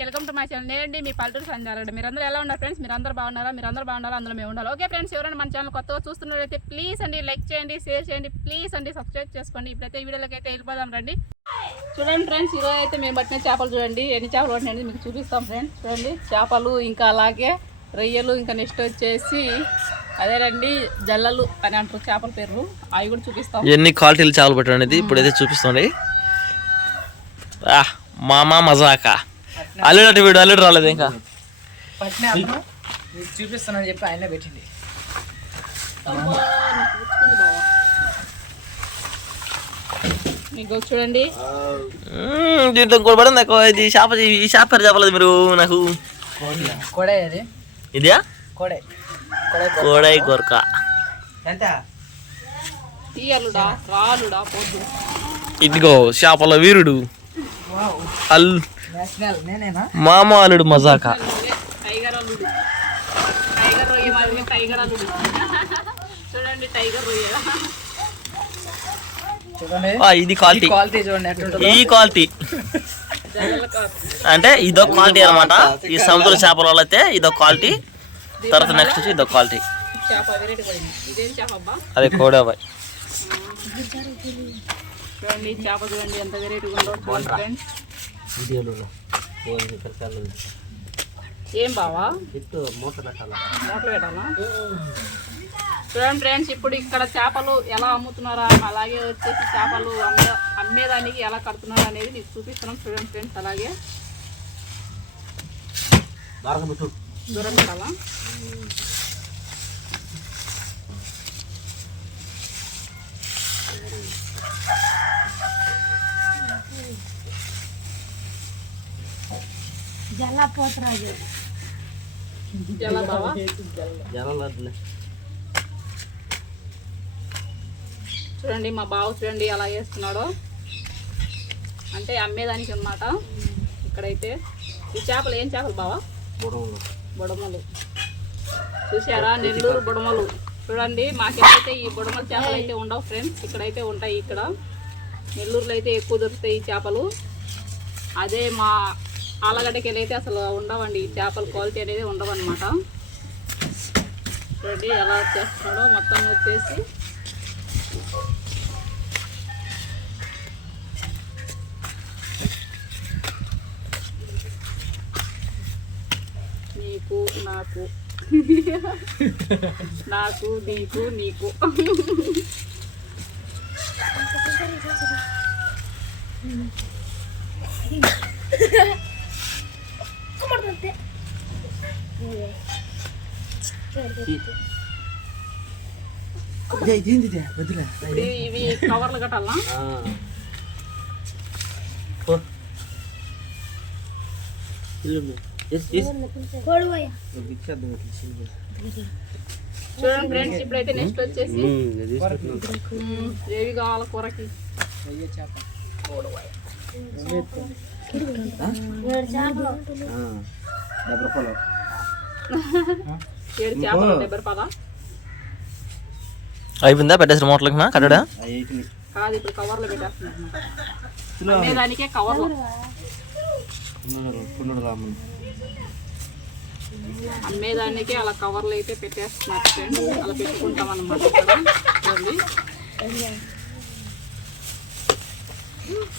Welcome to my channel. నేనండి మీ పల్లెటూరు సంజారండి. మీరందరూ ఎలా ఉన్నారు ఫ్రెండ్స్? మీరందరూ బాగున్నారా? మీరందరూ బాగున్నారా? అందులో మేము ఉండాలి. ఓకే ఫ్రెండ్స్, ఎవరైనా మన ఛానల్ కొత్తగా చూస్తున్నట్లయితే ప్లీజ్ అండి లైక్ చేయండి, షేర్ చేయండి, ప్లీజ్ అండి సబ్స్క్రైబ్ చేసుకోండి. ఇప్పుడైతే వీడియోలోకి అయితే వెళ్ళిపోదాం రండి. చూడండి ఫ్రెండ్స్, ఈరోజు అయితే మేము పట్టిన చేపలు చూడండి. ఎన్ని చేపలు పట్టినాయండి మీకు చూపిస్తాం ఫ్రెండ్స్. చూడండి చేపలు, ఇంకా అలాగే రొయ్యలు, ఇంకా నెక్స్ట్ వచ్చేసి అదేనండి జల్లలు అని అంటారు చేపల పేర్లు, అవి కూడా చూపిస్తాం. ఎన్ని క్వాలిటీలు చేపలు పట్టడం అనేది ఇప్పుడైతే చూపిస్తుంది. మామా మజాకా అల్లుడు వీడు అల్లుడు రాలేదు ఇంకా చూపిస్తానని చెప్పి ఆయన పెట్టింది. మీకు చూడండి దీంట్లో ఇంకోటి పడింది నాకు. ఇది చేప, ఈ చేప పేరు చెప్పలేదు మీరు నాకు. కోడే అది, ఇదే కోడే కోడై గొరక. ఎంత తీయలుడా రాలుడా పొద్దు. ఇదిగో చేపల వీరుడు నేనేనా మామ అల్లుడు మజాకా. టైగర్ అల్లుడు, టైగర్ రొయ్య మాదిరిగా టైగర్ అల్లుడు. చూడండి టైగర్ రొయ్య. చూడండి ఇది క్వాలిటీ, క్వాలిటీ చూడండి ఎట్లుంటుందో. ఈ క్వాలిటీ అంటే ఇదో క్వాలిటీ అనమాట. ఈ సముద్ర చేపల వల్ల అయితే ఇదో క్వాలిటీ, తర్వాత నెక్స్ట్ వచ్చి ఇదో క్వాలిటీ. చేప వెరైటీ పడింది. ఇదేం చేప అబ్బా? అదే కోడాబాయ్. చూడండి చేప చూడండి ఎంత వెరైటీగా ఉండవు చూడండి ఫ్రెండ్స్. ఏం బావా మూటలు పెట్టాలా? చూడండి ఫ్రెండ్స్, ఇప్పుడు ఇక్కడ చేపలు ఎలా అమ్ముతున్నారా, అలాగే వచ్చేసి చేపలు అమ్మేదానికి ఎలా కడుతున్నారా అనేది మీకు చూపిస్తున్నాం. చూడండి ఫ్రెండ్స్, అలాగే దూరం పెట్టాలా? జల బావా చూడండి మా బావ చూడండి ఎలా చేస్తున్నాడో, అంటే అమ్మేదానికి అన్నమాట. ఇక్కడైతే ఈ చేపలు ఏం చేపలు బావా? బొడమలు. చూసారా, నెల్లూరు బొడమలు. చూడండి మాకైతే ఈ బొడమల చేపలు అయితే ఉండవు ఫ్రెండ్స్, ఇక్కడైతే ఉంటాయి. ఇక్కడ నెల్లూరులో అయితే ఎక్కువ దొరుకుతాయి ఈ చేపలు. అదే మా ఆలగడ్డకి వెళ్ళైతే అసలు ఉండవండి ఈ చేపల క్వాలిటీ అనేది ఉండవన్నమాట. చూడండి ఎలా చేస్తున్నాడో మొత్తం వచ్చేసి. నీకు నాకు నాకు నీకు నీకు ఇవి కవర్లు కట్టాలా? చూడండి ఫ్రెండ్స్, ఇప్పుడైతే నెక్స్ట్ వచ్చేసి ఏవి కావాలి కూరకి? ఏడు చేపలు 70 రూపాయలా? అయిపోయిందా పెట్టేసిన మూటలకి కట్టడా? కాదు, ఇప్పుడు కవర్లో పెట్టేస్తున్నారు. అమ్మేదానికే కవర్లు, అమ్మేదానికే అలా కవర్లు అయితే పెట్టేస్తున్నారు ఫ్రెండ్స్. అలా పెట్టుకుంటాం అన్నమాట. చూడండి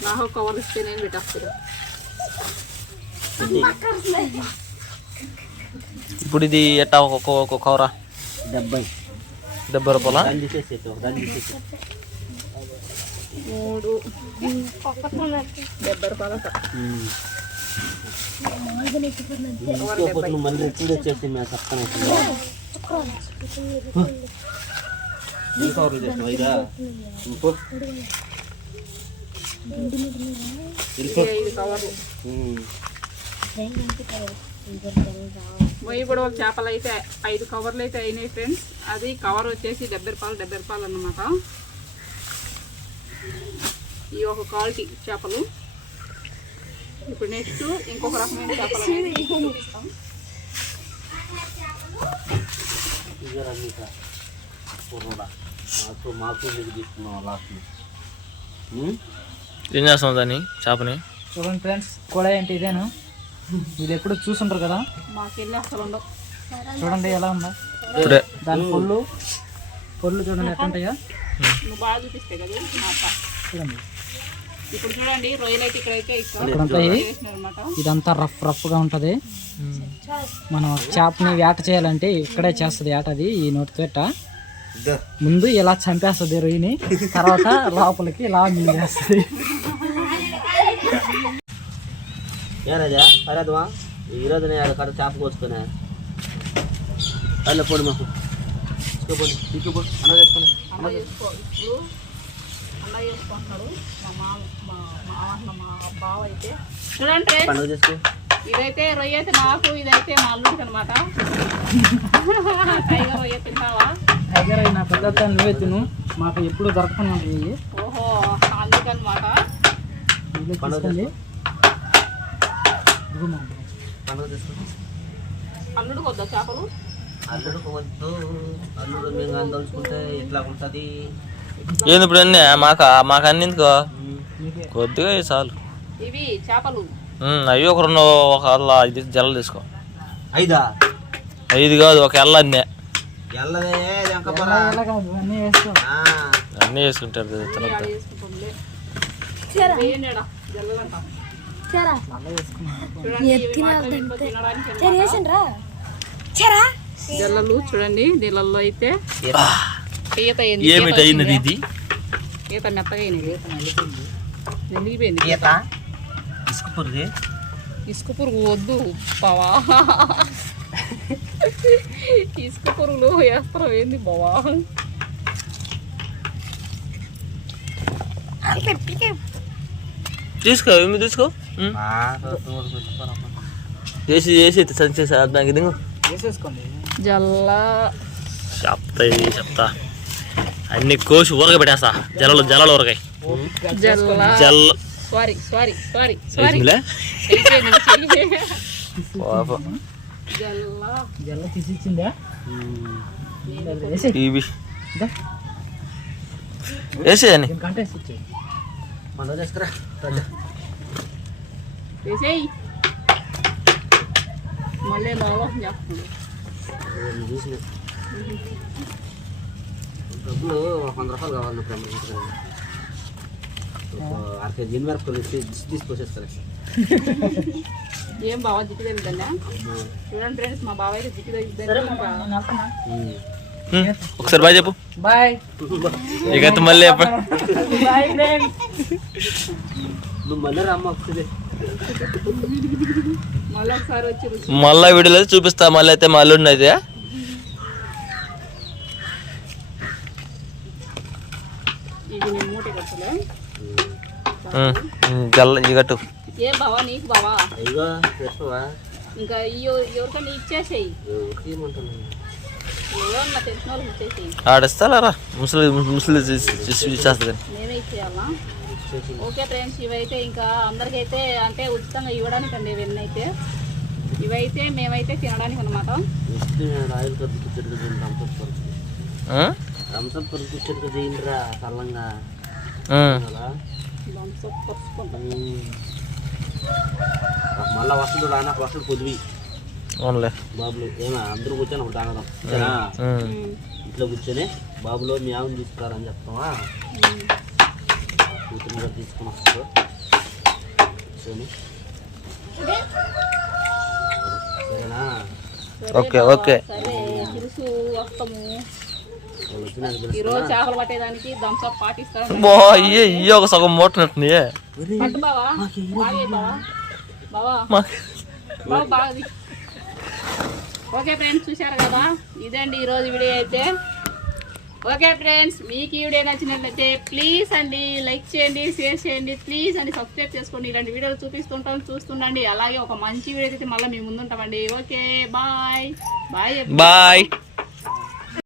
నాకు కవర్ ఇస్తే నేను పెట్టేస్తాను. ఇప్పుడు ఇది ఎట్టా ఒక్కొక్క కవరా? 70 రూపాయలా? 3 70 రూపాయలు. మొయ్యి కూడా చేపలు అయితే 5 కవర్లు అయితే అయినాయి ఫ్రెండ్స్. అది కవర్ వచ్చేసి 70 రూపాయలు అన్నమాట. ఈ ఒక క్వాలిటీ చేపలు. ఇప్పుడు నెక్స్ట్ ఇంకొక రకమైన చేపలు చూపిస్తాం. ఏం చేస్తాం దాన్ని చేపని? చూడండి ఫ్రెండ్స్, కూడా ఏంటి ఇదేను ఇది ఎప్పుడు చూసుంటారు కదా, మాకెళ్ళి అసలు ఉండవు. చూడండి ఎలా ఉందా ఇప్పుడే దాని పొల్లు చూడండి ఎట్లా ఉంటాయో. నువ్వు బాగా చూపిస్తే కదా మా అత్త. చూడండి ఇప్పుడు చూడండి రొయ్యలు అయితే ఇక్కడైతే ఇక్కడ ఉంటాయి. అనమాట. ఇదంతా రఫ్గా ఉంటుంది. మనం చేపని వేట చేయాలంటే ఇక్కడే చేస్తుంది వేట. అది ఈ నోటితోట ముందు ఇలా చంపేస్తుంది రొయ్యని, తర్వాత లోపలికి ఇలా మింగేస్తుంది. ఏ రాజా పరేద్దామా ఈరోజు నేను కడ చేప కోసుకునే అలా పొడి మాకు అన్న చేసుకుని అన్న చేసుకో. ఇప్పుడు అన్న చేసుకుంటున్నాడు మా బావ అయితే. చూడండి పండుగ చేసుకో. ఇదైతే రొయ్య అయితే నాకు, ఇదైతే మా అల్లుడికి అనమాట. టైగర్ రొయ్య తింటావా? టైగర్ నా పెద్ద నువ్వే తిను, మాకు ఎప్పుడు దొరకకుండా ఉంటుంది. ఓహో అందుకనమాట. పండుగ పండుగ చేసుకో. అల్లుడికి వద్దా చేపలు? అల్లుడు వద్దు, అల్లుడు మేము అందలుచుకుంటే ఇట్లా ఉంటుంది. ఏంది ఇప్పుడు అన్నీ మాకు అన్ని ఎందుకో కొద్దిగా చాలు. ఇవి చేపలు అవి ఒక రెండు ఒక అల్ల 5 జల్లలు తీసుకో. 5 కాదు, ఒక ఎల్ల అన్నీ అన్నీ వేసుకో. అన్నీ వేసుకుంటారు తినద్దు. జల్లలు చూడండి. నీళ్ళల్లో అయితే ఈత ఏమిటి అయినది ఇది? ఈత మెత్తగా అయినది, నలిగిపోయింది. ఇసుక పురుగు వద్దు బావా, ఇసుక పురుగులు వేస్తారు ఏంది బావా? తీసుకో ఏమి తీసుకో చేసి సంచేసి దానికి దిగు వేసేసుకోండి. జల్ల చెప్తా అన్ని కోసి ఊరగా పెట్టేస్తా. జల్లలు ఊరగాయ జల్ల జల్ల సారీ సారీ సారీ సారీ వేసిందిలే. జల్ల జల్ల తీసిచ్చిందా? ఇవి వేసేయని దీనికంటే వేసిచ్చేయి. వేసేయి. మళ్ళీ ఆలోచన చేస్తున్నాడు. డబ్బులు 100 రూపాయలు కావాలి. తీసుకొచ్చేస్తారు. ఏం బావా జిట్టు తగ్గుతుందా? చూడండి ఫ్రెండ్స్, మా బావ అయితే జిట్టు తగ్గుతుంది. ఒకసారి బాయ్ చెప్పు. బాయ్. ఇక మళ్ళీ బాయ్ ఫ్రెండ్స్. నువ్వు మళ్ళీ రమ్మ వస్తుంది. మళ్ళీ ఒకసారి వచ్చి రుచి. మళ్ళీ వీడియోలో అయితే చూపిస్తా. మళ్ళీ అయితే మా అల్లుడిని అయితే ఇది నేను మూట కట్టలే. జల్ల ఇగట్టు ఏం బావా నీకు బావా? ఇంకా ఎవరికన్నా ఇచ్చేసేయి. ఎవరన్నా తెలిసిన వాళ్ళకి ఇచ్చేసేయి. ఆడిస్తారా ముసలి చేస్తుంది. నేనే ఇచ్చేయాలా? ఓకే ఫ్రెండ్స్, ఇవైతే ఇంకా అందరికైతే అంటే ఉచితంగా ఇవ్వడానికి అండి. ఇవన్నీ అయితే ఇవైతే మేమైతే తినడానికి అనమాట. మళ్ళా వస్తుడు ఆయన వస్తుడు పొద్దువి బాబులు ఏమా అందరూ కూర్చొని ఒకటి తాగడం ఇంట్లో కూర్చొని బాబులో మీ ఆమెను తీసుకురారని చెప్తావా? కూతురు కూడా తీసుకుని వస్తారు కూర్చొని. సరేనా? Okay okay. సరే తెలుసు, వస్తాము. ఈరోజు చేపలు పట్టేదానికి థమ్స్అప్ పాటిస్తాను. ఇయ్య ఒక సగం మోటనట్టు బావా బావా బావా బాగా. ఓకే ఫ్రెండ్స్, చూశారు కదా, ఇదండి ఈరోజు వీడియో అయితే. ఓకే ఫ్రెండ్స్, మీకు ఈ వీడియో నచ్చినట్లయితే ప్లీజ్ అండి లైక్ చేయండి, షేర్ చేయండి, ప్లీజ్ అండి సబ్స్క్రైబ్ చేసుకోండి. ఇలాంటి వీడియోలు చూస్తుండండి. అలాగే ఒక మంచి వీడియో అయితే మళ్ళీ మేము ముందుంటామండి. Okay bye bye bye.